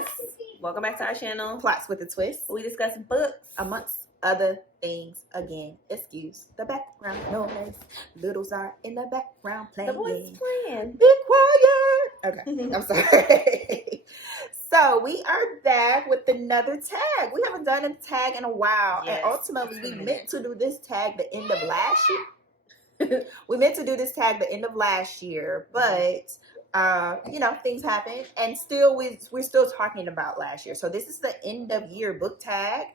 guys. Welcome back to our channel. Plots with a twist. We discuss books amongst other things. Again, excuse the background noise. Littles are in the background playing. The boys playing. Be quiet. Okay, I'm sorry. So we are back with another tag. We haven't done a tag in a while. Yes. And ultimately, we meant to do this tag the end of last year. We meant to do this tag the end of last year, but things happen, and still we're still talking about last year. So this is the end of year book tag.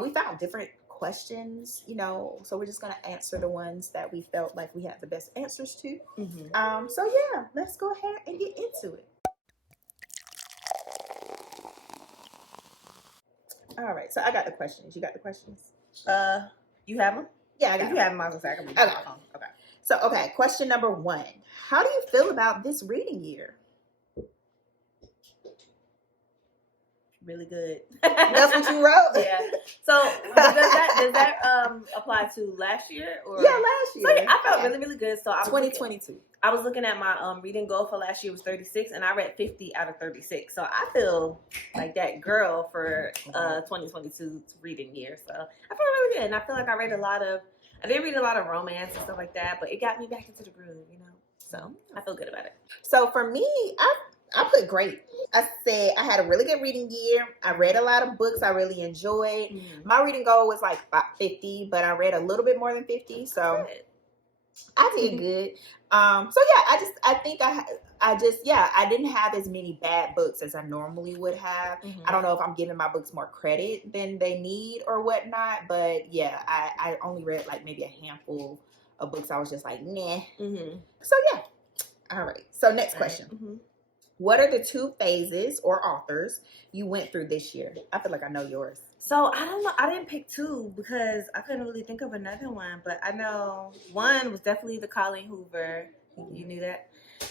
We found different questions, so we're just gonna answer the ones that we felt like we had the best answers to. So yeah, let's go ahead and get into it. All right, so I got the questions. You got the questions? You have them? Yeah, I got them. You have them, I was gonna say, Okay. So, question number 1. How do you feel about this reading year? Really good. That's what you wrote? Yeah. So does that apply to last year? Or? Yeah, last year. So I felt really, really good. So I was 2022. I was looking at my reading goal for last year was 36, and I read 50 out of 36. So I feel like that girl for 2022 reading year. So I feel really good, and I feel like I did read a lot of romance and stuff like that, but it got me back into the groove, So I feel good about it. So for me, I put great. I said I had a really good reading year. I read a lot of books I really enjoyed. My reading goal was like about 50, but I read a little bit more than 50. So I did good. So yeah, I didn't have as many bad books as I normally would have. I don't know if I'm giving my books more credit than they need or whatnot, but yeah, I only read like maybe a handful of books I was just like, nah. So yeah. All right. So next question. What are the 2 phases or authors you went through this year? I feel like I know yours. So I don't know. I didn't pick 2 because I couldn't really think of another one. But I know one was definitely the Colleen Hoover. You knew that?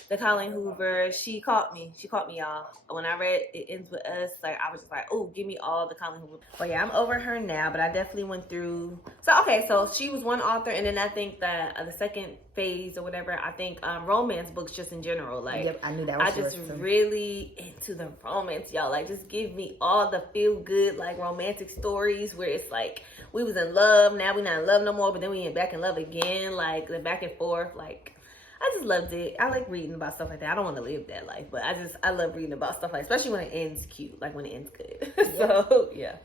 The Colleen Hoover. She caught me. Y'all. When I read It Ends With Us, like I was just like, oh, give me all the Colleen Hoover. Well, yeah, I'm over her now, but I definitely went through. So she was one author, and then I think that the second phase or whatever, I think romance books just in general. Like, yep, I knew that was yours too. Really into the romance, y'all. Like, just give me all the feel good, like romantic stories where it's like we was in love, now we not in love no more, but then we ain't back in love again. Like the back and forth, like. I just loved it. I like reading about stuff like that. I don't want to live that life, but I love reading about stuff like, especially when it ends cute, like when it ends good. So yeah.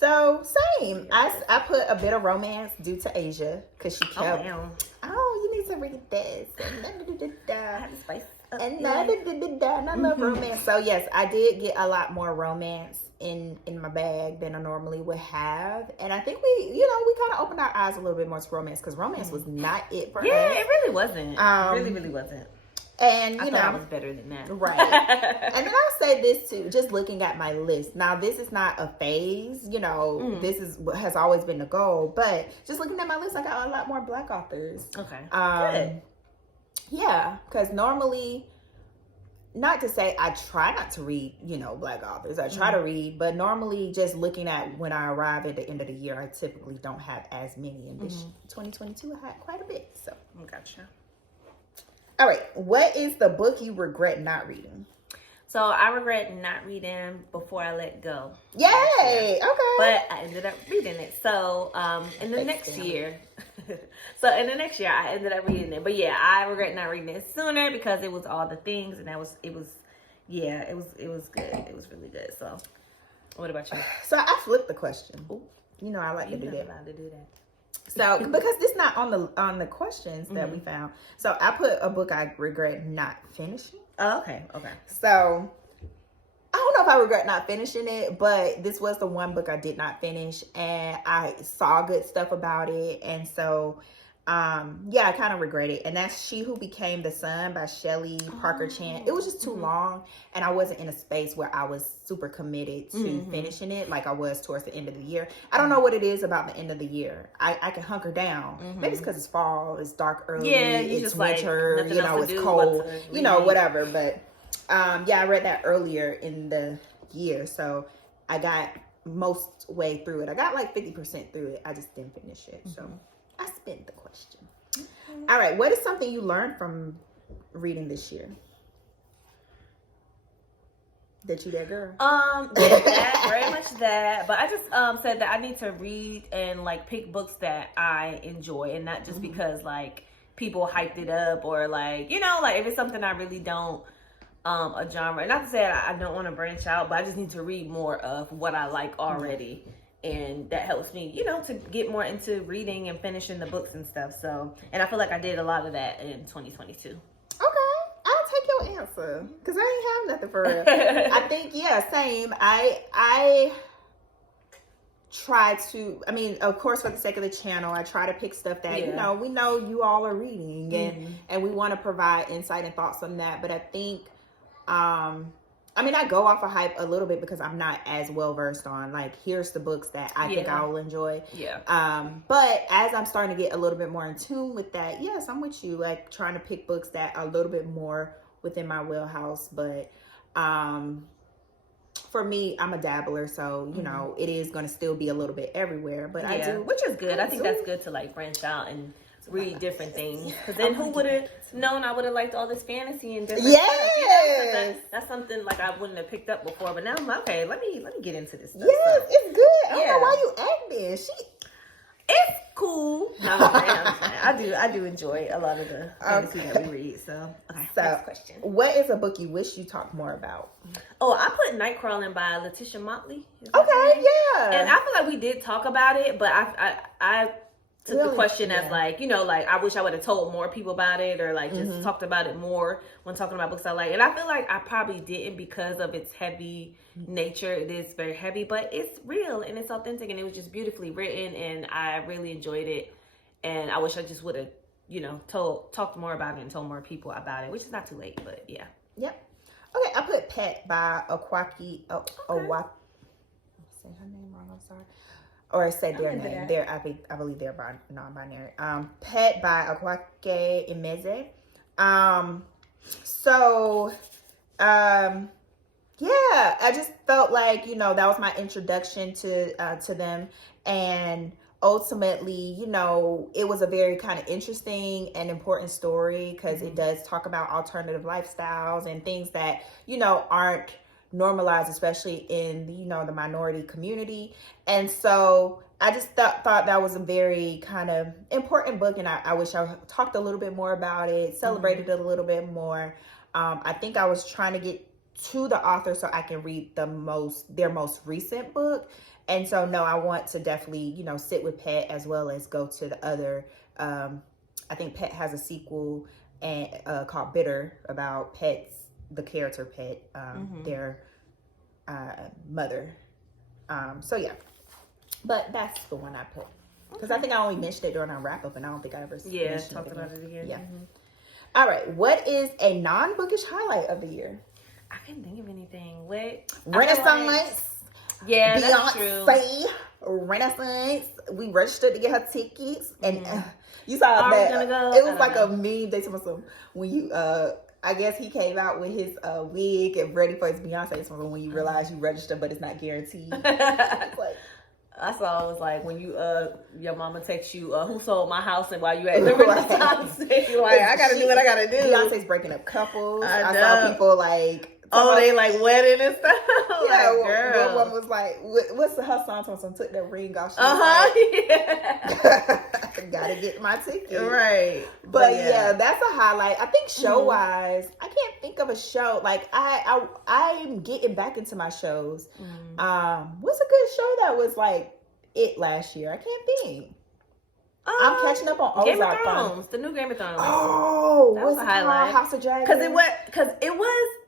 So same. I put a bit of romance due to Asia because she kept. Oh, you need to read this. I have to spice up. And I love romance. So yes, I did get a lot more romance in my bag than I normally would have, and I think we kind of opened our eyes a little bit more to romance because romance was not it for us. Yeah, it really wasn't. It really wasn't. And I thought I was better than that, right? And then I'll say this too: just looking at my list now, this is not a phase. This is what has always been the goal. But just looking at my list, I got a lot more Black authors. Okay, good. Yeah, because normally. Not to say I try not to read, Black authors. I try to read, but normally just looking at when I arrive at the end of the year, I typically don't have as many. In this 2022, I had quite a bit. So, gotcha. All right. What is the book you regret not reading? So I regret not reading Before I Let Go. Yay! Okay. But I ended up reading it. So in the next year, I ended up reading it. But yeah, I regret not reading it sooner because it was all the things, and it was good. It was really good. So, what about you? So I flipped the question. Ooh. I like to do that. Allowed to do that. So because this not on the questions that we found, so I put a book I regret not finishing. Oh, okay. So I don't know if I regret not finishing it, but this was the one book I did not finish, and I saw good stuff about it, and so I kind of regret it. And that's She Who Became the Sun by Shelley Parker Chan. It was just too long, and I wasn't in a space where I was super committed to finishing it like I was towards the end of the year. I don't know what it is about the end of the year. I can hunker down. Maybe it's because it's fall, it's dark early, it's winter, it's cold, whatever. But I read that earlier in the year, so I got most way through it. I got like 50% through it. I just didn't finish it. So I spent the question. All right. What is something you learned from reading this year? That you that girl? Yeah, that, very much that. But I just said that I need to read and like pick books that I enjoy, and not just because like people hyped it up, or like, you know, like if it's something I really don't a genre. Not to say I don't want to branch out, but I just need to read more of what I like already. And that helps me, you know, to get more into reading and finishing the books and stuff. So, and I feel like I did a lot of that in 2022. Okay, I'll take your answer because I ain't have nothing for real. I think, yeah, same. I try to, I mean, of course, for the sake of the channel, I try to pick stuff that, you know, we know you all are reading, and we want to provide insight and thoughts on that. But I think, I mean, I go off of hype a little bit because I'm not as well versed on, like, here's the books that I think I will enjoy. But as I'm starting to get a little bit more in tune with that, yes, I'm with you, like trying to pick books that are a little bit more within my wheelhouse. But for me, I'm a dabbler, so you know, it is going to still be a little bit everywhere. But I do, which is good. I think that's good to like branch out and read different things, because then who would have known I would have liked all this fantasy and different stuff, you know? That's something like I wouldn't have picked up before, but now I'm like, okay, let me get into this stuff. Yes, it's good. I don't know why you acting. It's cool. No, I do enjoy a lot of the fantasy that we read. So, next question. What is a book you wish you talked more about? Oh, I put Nightcrawling by Letitia Motley. Okay, yeah. And I feel like we did talk about it, but I took the question as like, you know, like I wish I would have told more people about it, or like just talked about it more when talking about books I like. And I feel like I probably didn't because of its heavy nature. It is very heavy, but it's real and it's authentic, and it was just beautifully written, and I really enjoyed it. And I wish I just would have, you know, talked more about it and told more people about it, which is not too late, but yeah. Yep. Okay, I put Pet by Akwaki. I said her name wrong, I'm sorry. Or I said their name. I believe they're non-binary. Pet by Akwake Imeze. Yeah, I just felt like, you know, that was my introduction to them, and ultimately, you know, it was a very kind of interesting and important story because it does talk about alternative lifestyles and things that, you know, aren't normalized, especially in the, you know, the minority community. And so I just thought that was a very kind of important book, and I wish I talked a little bit more about it, celebrated it a little bit more. I think I was trying to get to the author so I can read their most recent book. And so no, I want to definitely, you know, sit with Pet as well as go to the other. I think Pet has a sequel and called Bitter about the character Pet, their mother. So yeah, but that's the one I put because I think I only mentioned it during our wrap up, and I don't think I ever talked about it again. Yeah. All right, what is a non-bookish highlight of the year? I can't think of anything. What? Renaissance. Yeah, that's true. Renaissance. We registered to get her tickets, and you saw that. It was like a meme. They told us when you I guess he came out with his wig and ready for his Beyonce song when you realize you registered, but it's not guaranteed. It's like, I saw it was like when you your mama texts you who sold my house, and while you at the Renaissance, you're like, I gotta do what I gotta do. Beyonce's breaking up couples. I saw people like, they like wedding and stuff. Yeah, like, girl. One woman was like, what's her song? Someone took that ring off. Gotta get my ticket. Right. But yeah, that's a highlight. I think show wise, I can't think of a show. Like I'm getting back into my shows. What's a good show that was like it last year? I can't think. I'm catching up on Game of Thrones, the new Game of Thrones. Oh, that was a highlight. House of Dragons. Because it was.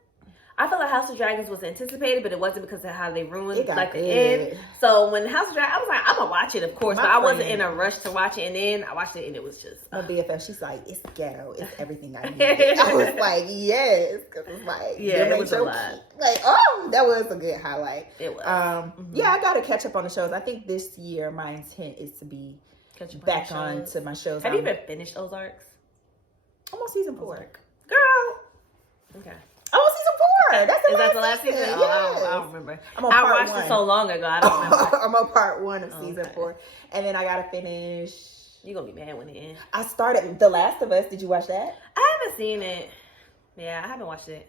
I feel like House of Dragons was anticipated, but it wasn't because of how they ruined like the end. So when House of Dragons, I was like, I'm gonna watch it, of course, but I wasn't in a rush to watch it. And then I watched it, and it was just my BFF. She's like, it's ghetto, it's everything I need. I was like, yes, because it's like, it was a lot. Like, oh, that was a good highlight. It was. Yeah, I got to catch up on the shows. I think this year my intent is to be back on to my shows. Have you even finished Ozarks? I'm on season 4, girl. Okay. I'm on season 4. That's Is that the last season? Yes. Oh, I don't remember. I watched it so long ago. I don't remember. I'm on part 1 of season 4, and then I gotta finish. You're gonna be mad when it ends. I started The Last of Us. Did you watch that? I haven't seen it. Yeah, I haven't watched it.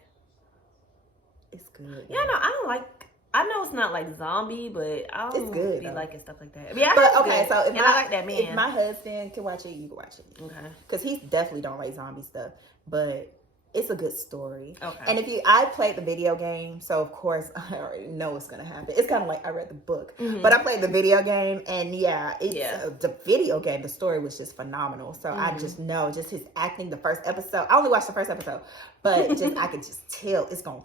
It's good. Yeah, no, I don't like. I know it's not like zombie, but I don't It's good, be though. liking stuff like that. Yeah, But it's okay, good. so if and I like that man. If my husband can watch it, you can watch it. Okay. Because he definitely don't like zombie stuff, but it's a good story. Okay. And I played the video game, so of course I already know what's gonna happen. It's kind of like I read the book, but I played the video game, and the video game. The story was just phenomenal. So I just know, just his acting. The first episode, I only watched the first episode, but I could just tell it's gonna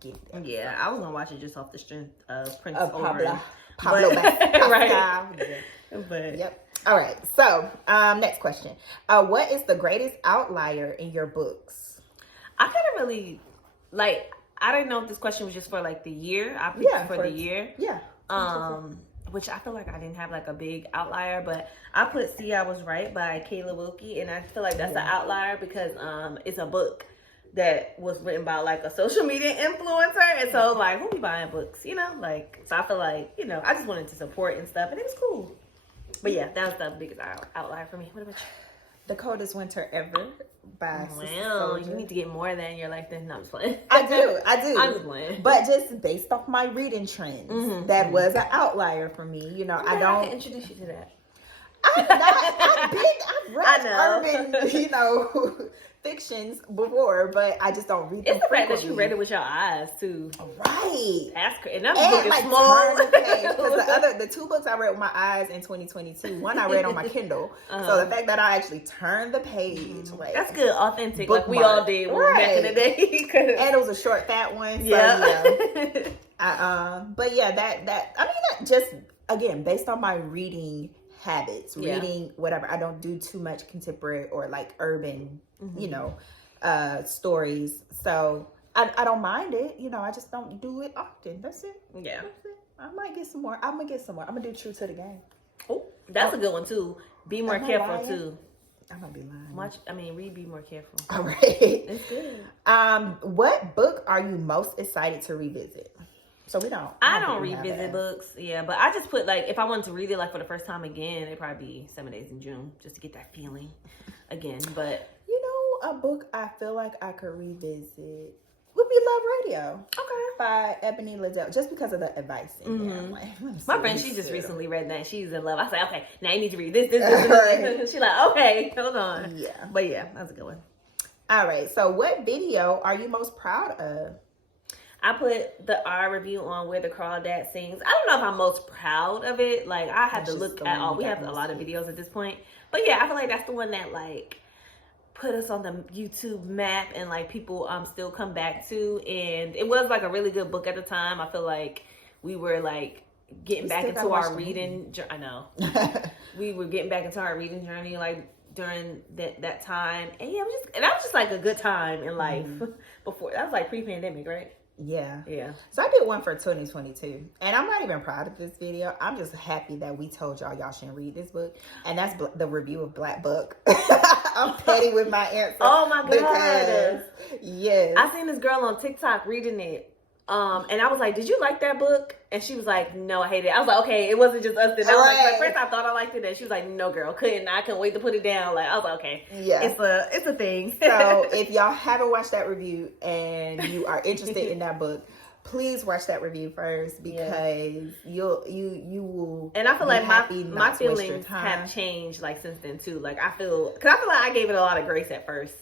get there. Yeah, I was gonna watch it just off the strength of Prince Pablo Pascal. right. Yeah. But Yep. All right. So, next question. What is the greatest outlier in your books? I couldn't really I didn't know if this question was just for like the year. I picked it for the year. Yeah. Which I feel like I didn't have like a big outlier, but I put See I Was Right by Kayla Wilkie, and I feel like that's an outlier because it's a book that was written by like a social media influencer, and so like who be buying books, you know? Like, so I feel like, you know, I just wanted to support and stuff, and it was cool. But yeah, that was the biggest outlier for me. What about you? The Coldest Winter Ever by Well, you need to get more than your life than I'm just playing. I do. I'm just playing. But just based off my reading trends, that was an outlier for me. You know, I don't introduce you to that. I've read urban, you know, fictions before, but I just don't read them. It's the fact that you read it with your eyes too. Right. That's crazy. And that book is like small. Because the two books I read with my eyes in 2022, one I read on my Kindle. So the fact that I actually turned the page, like, that's good, authentic, bookmark. like we all did back in the day. And it was a short, fat one. So, yeah. But yeah, that I mean, that just again based on my reading habits, reading whatever. I don't do too much contemporary or like urban, you know, stories. So I don't mind it. You know, I just don't do it often. That's it. Yeah. That's it. I might get some more. I'm gonna get some more. I'm gonna do True to the Game. Oh, that's a good one too. Be more careful too. I might be lying. Read Be More Careful. All right. It's good. What book are you most excited to revisit? So I don't revisit books, but I just put like, if I wanted to read it like for the first time again, it'd probably be 7 Days in June, just to get that feeling again. But you know, a book I feel like I could revisit would be Love Radio. Okay. By Ebony Liddell, just because of the advice in there. I'm like, my friend, she just recently read that. She's in love. I said, okay, now you need to read this. She's like, okay, hold on. Yeah. But yeah, that's a good one. All right. So what video are you most proud of? I put the R review on Where the Crawdad Sings. I don't know if I'm most proud of it. Like, I have to look at all. We have a lot of videos at this point. But yeah, I feel like that's the one that like put us on the YouTube map and like people still come back to. And it was like a really good book at the time. I feel like we were like getting back into our reading. I know. We were getting back into our reading journey like during that time. And yeah, that was just like a good time in life before. That was like pre-pandemic, right? Yeah. Yeah. So I did one for 2022, and I'm not even proud of this video. I'm just happy that we told y'all shouldn't read this book, and that's the review of Black Book. I'm petty with my answer. Oh my god! Yes. I seen this girl on TikTok reading it, and I was like, "Did you like that book?" And she was like, "No, I hate it." I was like, "Okay, it wasn't just us." Then I was like, at first I thought I liked it, and she was like, "No, girl, couldn't. I couldn't wait to put it down." Like I was like, "Okay, yeah, it's a thing." So if y'all haven't watched that review and you are interested in that book, please watch that review first because you will. And I feel like my feelings have changed like since then too. Like I feel like I gave it a lot of grace at first.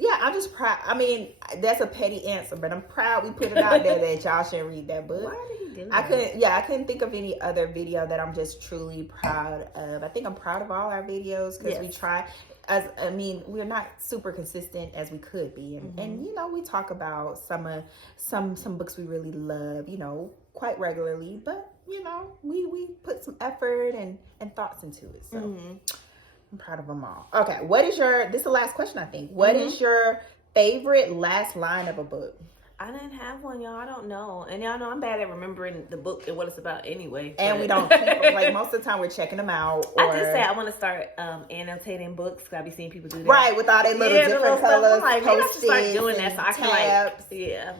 Yeah, I'm just proud. I mean, that's a petty answer, but I'm proud we put it out there that y'all should read that book. Why did he do that? I couldn't think of any other video that I'm just truly proud of. I think I'm proud of all our videos because we try. We're not super consistent as we could be, and you know, we talk about some books we really love, you know, quite regularly, but you know, we put some effort and thoughts into it. So. I'm proud of them all. Okay, this is the last question, I think. What is your favorite last line of a book? I didn't have one, y'all. I don't know. And y'all know I'm bad at remembering the book and what it's about anyway. And we don't keep them. Like, most of the time we're checking them out. I did say I want to start annotating books because I be seeing people do that. Right, with all their little different colors. I'm like, maybe I should start doing that so I can tabs.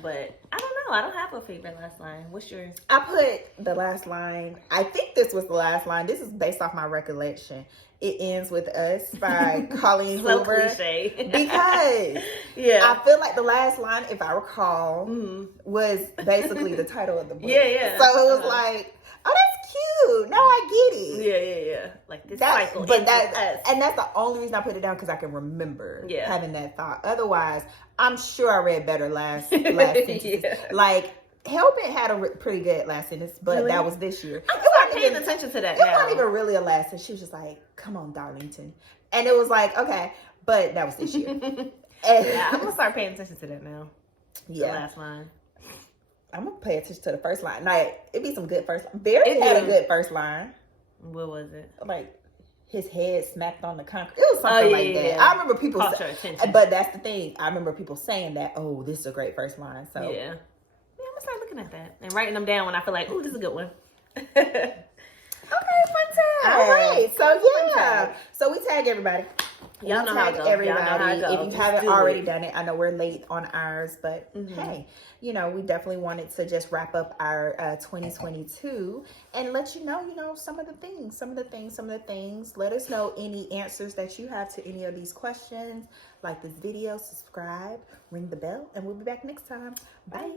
But I don't know. I don't have a favorite last line. What's yours? I put the last line. I think this was the last line. This is based off my recollection. It Ends With Us by Colleen So Hoover. cliche. Because I feel like the last line, if I recall, all was basically the title of the book. Yeah. So it was like, oh, that's cute. No, I get it. Yeah. Like this cycle. And that's the only reason I put it down, because I can remember having that thought. Otherwise, I'm sure I read better last sentences. Like, Helping had a pretty good last sentence, but that was this year. I'm not paying attention to that now. It wasn't even really a last sentence. She was just like, come on, Darlington. And it was like, okay, but that was this year. Yeah, I'm going to start paying attention to that now. Yeah. The last line. I'm going to pay attention to the first line. Like, it'd be some good first line. Barry had a good first line. What was it? Like, his head smacked on the concrete. It was something like that. Yeah. I remember people but that's the thing. I remember people saying that, oh, this is a great first line. So yeah, I'm gonna start looking at that and writing them down when I feel like, oh, this is a good one. Okay, fun time. All right. So we tag everybody. Y'all know how it goes. Everybody. If you haven't already done it, I know we're late on ours, but hey, we definitely wanted to just wrap up our 2022 and let you know, some of the things. Let us know any answers that you have to any of these questions. Like this video, subscribe, ring the bell, and we'll be back next time. Bye.